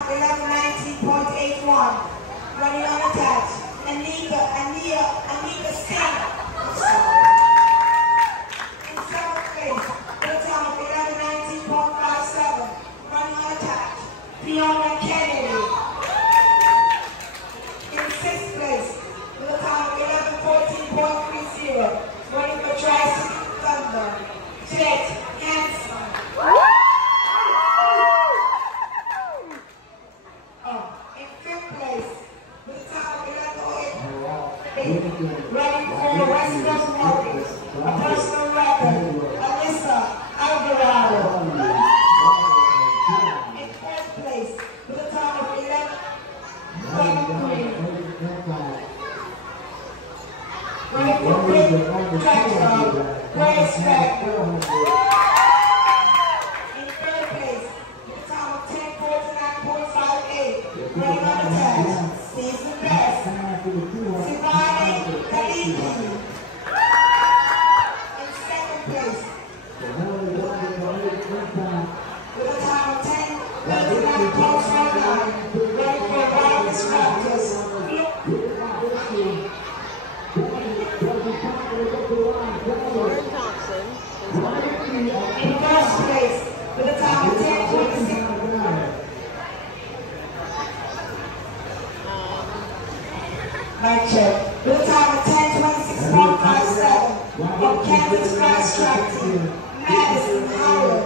1119.81. Running unattached. Anika Singh. In seventh place, with a time of 1119.57. Running unattached. Fiona Kennedy. In sixth place, with a time of 1114.30. Running for Tri-City Thunder. Jet Hanson. In fifth place, with a time of 11:08, running for West Coast Warriors, a personal record, Alyssa Alvarado. In fourth place, with a time of 11:23, running for Great Track Grace Factor. In third place, with a time of 10:49.58, running unattached, season best, Simone Kaliki. In second place, with a time of 10:39.49, running for Wireless Raptors. In first place, with a time of 10:26. Mic check. With a time of 10:26.57 from Kansas Fast Track Team, Madison Howard.